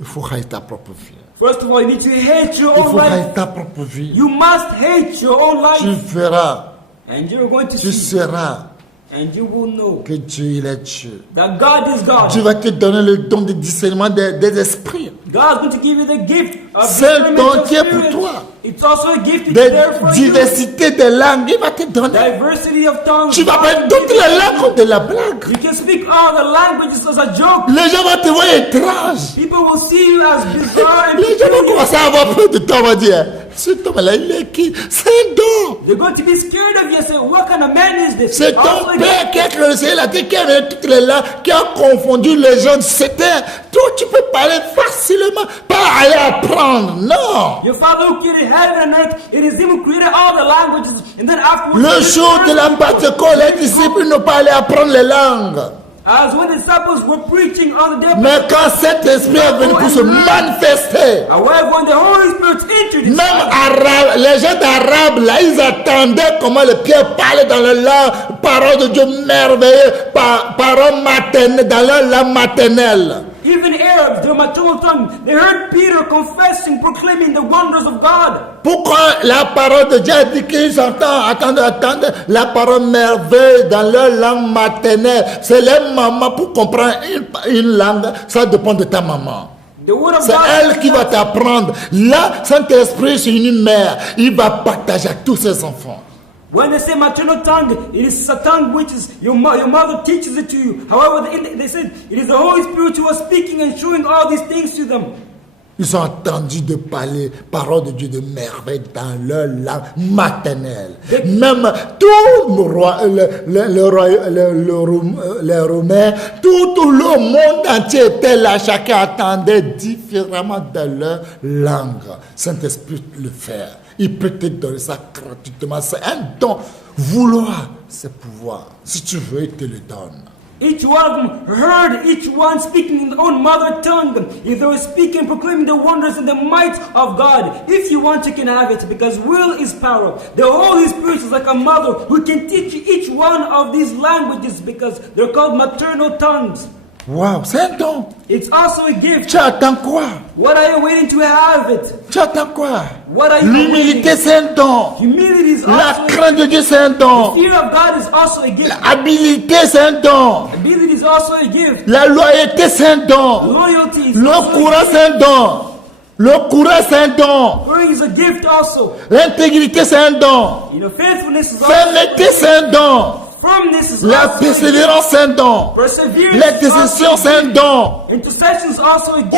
Il faut haïr ta propre vie. First of all, you need to hate your Il own faut haïr life. ta propre vie. You must hate your own Tu life. verras, And you're going to tu see. sauras And you will know que Dieu, il est Dieu. that God is God. Dieu va te donner le don de discernement des esprits. God's going to give you the gift of C'est un discernment don of qui est pour spirits. toi. It's also a gift De that's there for you. diversité de langues, il va te donner. Diversity of tongues. Tu vas God parler will toutes give les you. langues comme de la blague. You can speak all the languages as a joke. Les gens vont te voir étrange. People will see you as bizarre and Les gens vont peculiar. commencer à avoir peur de toi, on va dire, ce homme-là, il est qui? C'est un don. They're going to be scared of you and say, what kind of man is this? C'est Also ton a père gift. qui a créé le ciel, qui a amené toutes les langues, qui a confondu les gens de cette terre. Toi, tu peux parler facilement, pas aller apprendre. Non. Your father who created heaven and earth, it is Him who created all the languages. And then afterwards, Le He jour de la learned Pentecôte, les disciples n'ont pas allé apprendre les langues. as when the disciples were preaching on the day of Mais quand cet esprit est venu pour se manifester, however, when the Holy Spirit entered his même arabe, les gens d'arabe, là, ils attendaient comment le Pierre parlait dans leur langue, parole de Dieu merveilleuse, parole maternelle, dans leur langue maternelle. even Arabs, their maternal tongue, they heard Peter confessing, proclaiming the wonders of God. Pourquoi la parole de Dieu a dit qu'ils attendent la parole merveilleuse dans leur langue maternelle? C'est les mamans pour comprendre une langue, ça dépend de ta maman. The word of C'est God. elle qui va t'apprendre. Là, Saint-Esprit, c'est une mère. Il va partager à tous ses enfants. When they say maternal tongue, it is a tongue which is your mother teaches it to you. However, they said it is the Holy Spirit who was speaking and showing all these things to them. Ils ont entendu de parler, parole de Dieu de merveille dans leur langue maternelle. Même tout les Romains, tout le monde entier était là. Chacun attendait différemment de leur langue. Saint-Esprit le fait. Il peut te donner ça gratuitement. C'est un don. Vouloir, c'est pouvoir. Si tu veux, il te le donne. Each one of them heard each one speaking in their own mother tongue. If they were speaking, proclaiming the wonders and the might of God. If you want, you can have it, because will is power. The Holy Spirit is like a mother who can teach you each one of these languages, because they're called maternal tongues. Wow, c'est un don. It's also a gift. Tu attends quoi? What are you waiting to have it? Tu attends quoi? What are you L'humilité, waiting? c'est un don. Humility is La also a crainte de Dieu, c'est un don. Fear of God is also a gift. L'habilité, c'est un don. Ability is also a gift. La loyauté, c'est un don. Loyalty is Le also courage, a c'est un don. Le courage, c'est un don. gift. Courage is a gift also. L'intégrité, c'est un don. Faithfulness is also Fermeté, c'est un don. Firmness is La also a gift. persévérance, c'est un don. Perseverance is L'intercession, also c'est un don. Intercession is also a gift.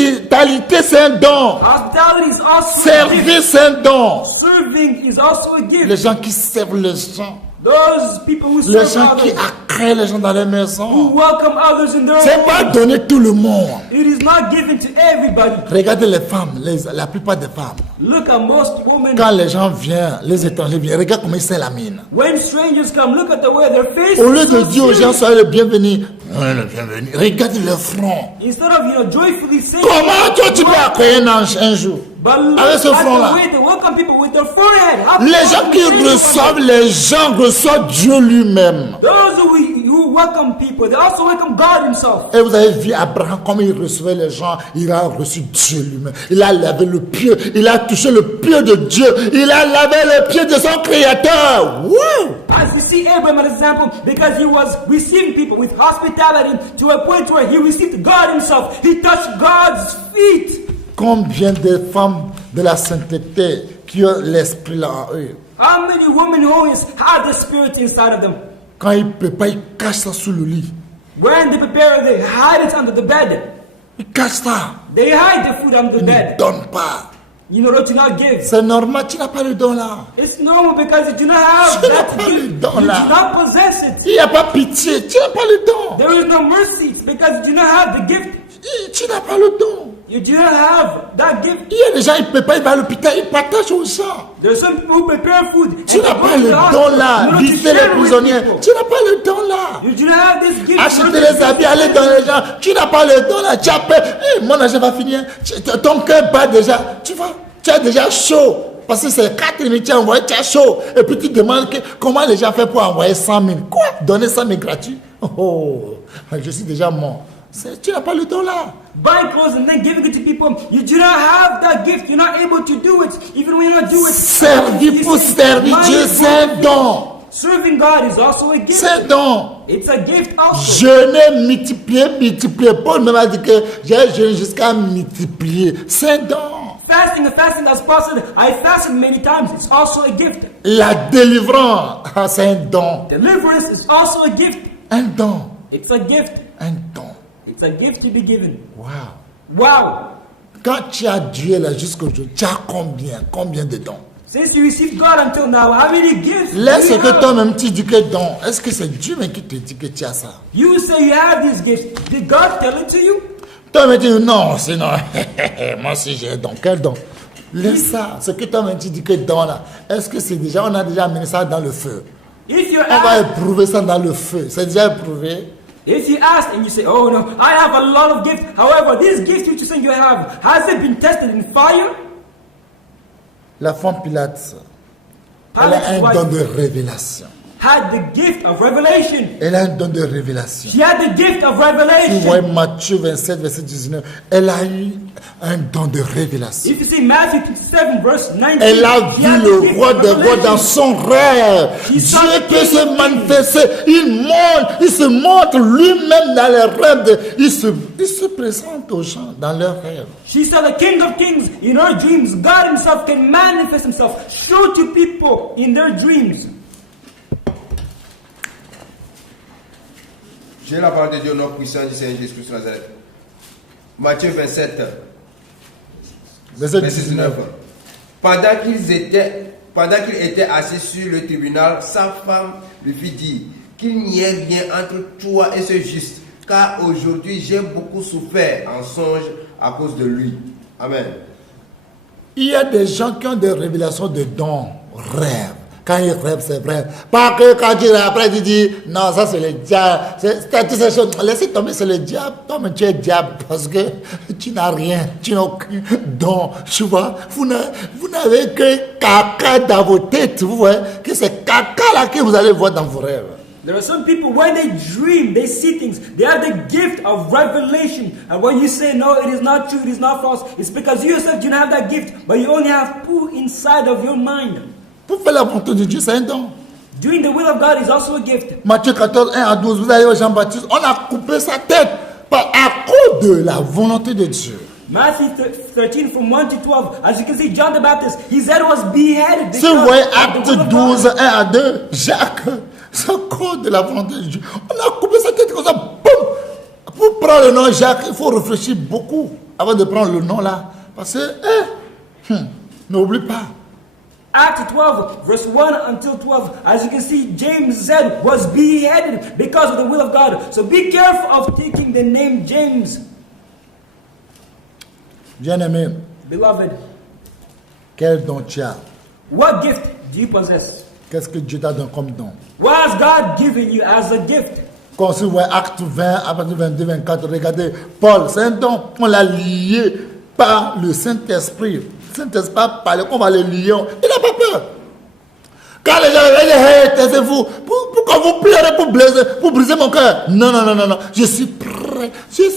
Hospitalité, c'est un don. Hospitality is also a gift. Service, c'est un don. Serving is also a Les gift. gens qui servent les gens. Those people who Les serve gens qui others. accueille les gens dans les who maisons. welcome others in their C'est pas homes. donné tout le monde. It is not given to everybody. Regardez les femmes, la plupart des femmes. Look at most women. Quand les gens viennent, les étrangers viennent, regarde comment ils se laminent. When strangers come, look at the way their face Au lieu is de so dire aux gens, serious. soyez le bienvenu. Le bienvenu. Regarde le front. Instead of, joyfully saying, Comment toi tu peux accueillir un ange un jour? but look Avec ce at front-là. the way they welcome people with their forehead. How Les gens qui reçoivent les gens reçoivent Dieu lui-même. Those who welcome people, they also welcome God himself. Et vous avez vu Abraham, comme il recevait les gens, il a reçu Dieu lui-même. Il a lavé le pied, il a touché le pied de Dieu, il a lavé le pied de son Créateur. Wouh! As we see Abraham as an example, because he was receiving people with hospitality to a point where he received God himself. He touched God's feet. Combien de femmes de la sainteté qui ont l'esprit là en eux? How many women in holiness have the Spirit inside of them? Quand ils préparent, ils cachent ça sous le lit. When they prepare, they hide it under the bed. Ils cachent ça. They hide the food under the Ils ne bed. donnent pas. You know what to not give. C'est normal, tu n'as pas le don là. It's normal because you do not have Tu n'as that pas gift. le don You là. do not possess it. Il n'y a pas pitié, tu n'as pas le don. There is no mercy because you do not have the gift. Tu n'as pas le don. You do not have that gift. Il y a des gens, ils ne peuvent pas, ils vont à l'hôpital, ils partagent aux gens. There are some people who prepare food. Tu and n'as they pas go to le the don hospital. là. You know, to Visiter les share with prisonniers. people. Tu n'as pas le don là. You do not have this gift. Acheter les habits, aller dans les gens. Tu n'as pas le don là. Tu as peur. Hey, mon argent va finir. Ton cœur bat déjà. Tu vois, tu as déjà chaud. Parce que c'est 4 minutes, tu as envoyé, tu as chaud. Et puis tu demandes comment les gens font pour envoyer 100 000. Quoi? Donner 100 000 gratuit? Oh, je suis déjà mort. Tu n'as pas le don là. Buying clothes and then giving it to people. You do not have that gift. You're not able to do it. Even when you not do it. Servir You pour say, servir "Mine Dieu, is c'est un don. Serving God is also a gift. C'est un don. It's a gift also. Jeûner, multiplier. Paul même a dit que j'ai jeûné jusqu'à multiplier. C'est un don. Fasting as possible. I fasted many times. It's also a gift. La délivrance, c'est un don. Deliverance is also a gift. Un don. It's a gift. Un don. It's a gift to be given. Wow. Wow. Quand tu as Dieu là jusqu'aujourd'hui, tu as combien de dons? Since you received God until now, how many gifts do Laisse you que have? toi-même tu dis que don. Est-ce que c'est Dieu même qui te dit que tu as ça? You say you have these gifts. Did God tell it to you? Toi-même tu dis non, sinon, moi aussi j'ai un don. Quel don? Laisse ça. Ce que toi-même tu dis que don là, est-ce que c'est déjà, on a déjà amené ça dans le feu? If you're On va asked, éprouver ça dans le feu. C'est déjà éprouvé. if you ask and you say, "Oh no, I have a lot of gifts. However, these gifts which you say you have, has it been tested in fire?" La femme Pilate, elle a Pilate's un wife don de révélation. had the gift of revelation. Elle a un don de révélation. She had the gift of Tu vois revelation. Matthieu 27, verset 19. Elle a eu un don de révélation. If you see Matthew 27, verse 19, Elle a she vu had the le gift roi of des rois revelation. dans son rêve. He saw Dieu the peut King se of Kings. manifester. Il se montre lui-même dans les rêves. Il se présente aux gens dans leurs rêves. She saw the King of Kings in her dreams. God himself can manifest himself, show to people in their dreams. J'ai la parole de Dieu, notre puissant du Seigneur Jésus-Christ de Nazareth. Matthieu 27, Verset verset 19. 19. Pendant qu'il était assis sur le tribunal, sa femme lui fit dire qu'il n'y ait rien entre toi et ce juste, car aujourd'hui j'ai beaucoup souffert en songe à cause de lui. Amen. Il y a des gens qui ont des révélations de dons, rêves. Quand ils rêvent, c'est vrai. Pas que quand tu rêves, après tu dis, non, ça c'est le diable. C'est toutes ces choses. Laissez tomber, c'est le diable. Toi, mais tu es diable parce que tu n'as rien. Tu n'as aucun don. Tu vois, vous n'avez que caca dans vos têtes. Vous voyez que c'est caca là que vous allez voir dans vos rêves. There are some people, when they dream, they see things. They have the gift of revelation. And when you say, no, it is not true, it is not false, it's because you yourself do not have that gift, but you only have poo inside of your mind. Pour faire la volonté de Dieu, c'est un don. Doing the will of God is also a gift. Matthieu 14, 1 à 12, vous allez au Jean-Baptiste, on a coupé sa tête à cause de la volonté de Dieu. Matthew 13 from 1 to 12. As you can see, John the Baptist, his head was beheaded. Si vous voyez of the will of Acte God. 12, 1 à 2, Jacques, c'est à cause de la volonté de Dieu. On a coupé sa tête comme ça, boum. Pour prendre le nom Jacques, il faut réfléchir beaucoup avant de prendre le nom là. Parce que, n'oublie pas, Acts 12, verse 1 until 12. As you can see, James Z was beheaded because of the will of God. So be careful of taking the name James. Bien-aimé, Beloved, quel don tu as? what gift do you possess? Qu'est-ce que Dieu t'a donné comme don? What has God given you as a gift? Quand on voit Acte 20, à partir de 22, 24, regardez, Paul, c'est un don, on l'a lié par le Saint-Esprit. Le Saint-Esprit a parlé, on va le lier, il n'a pas peur. Quand les gens disent, hey, taisez-vous, pourquoi vous pleurez pour briser mon cœur? Non, non, non, non, non, je suis prêt à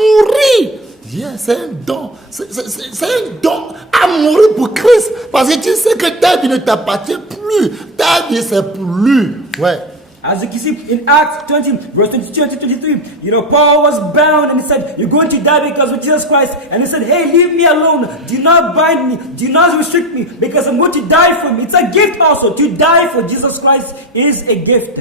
mourir. Yeah, c'est un don, c'est un don à mourir pour Christ, parce que tu sais que ta vie ne t'appartient plus, ta vie c'est plus, ouais. As you can see in Acts 20, verse 22 and 23, Paul was bound and he said, you're going to die because of Jesus Christ. And he said, hey, leave me alone. Do not bind me. Do not restrict me because I'm going to die for me. It's a gift also. To die for Jesus Christ is a gift.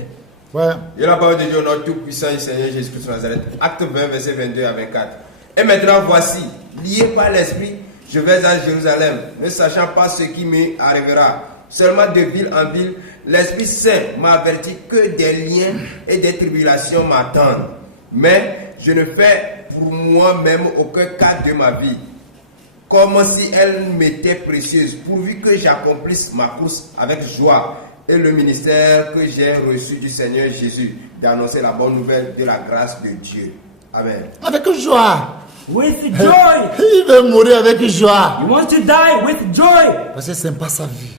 Ouais. Et la parole de Dieu, notre tout-puissant et Seigneur Jésus-Christ de Nazareth. Acte 20, verset 22 à 24. Et maintenant, voici, lié par l'Esprit, je vais à Jérusalem, ne sachant pas ce qui m'arrivera. Seulement de ville en ville, l'Esprit Saint m'a averti que des liens et des tribulations m'attendent. Mais je ne fais pour moi-même aucun cas de ma vie, comme si elle m'était précieuse, pourvu que j'accomplisse ma course avec joie et le ministère que j'ai reçu du Seigneur Jésus, d'annoncer la bonne nouvelle de la grâce de Dieu. Amen. Avec joie. With joy. Il veut mourir avec joie. You want to die with joy. Parce que c'est pas sa vie.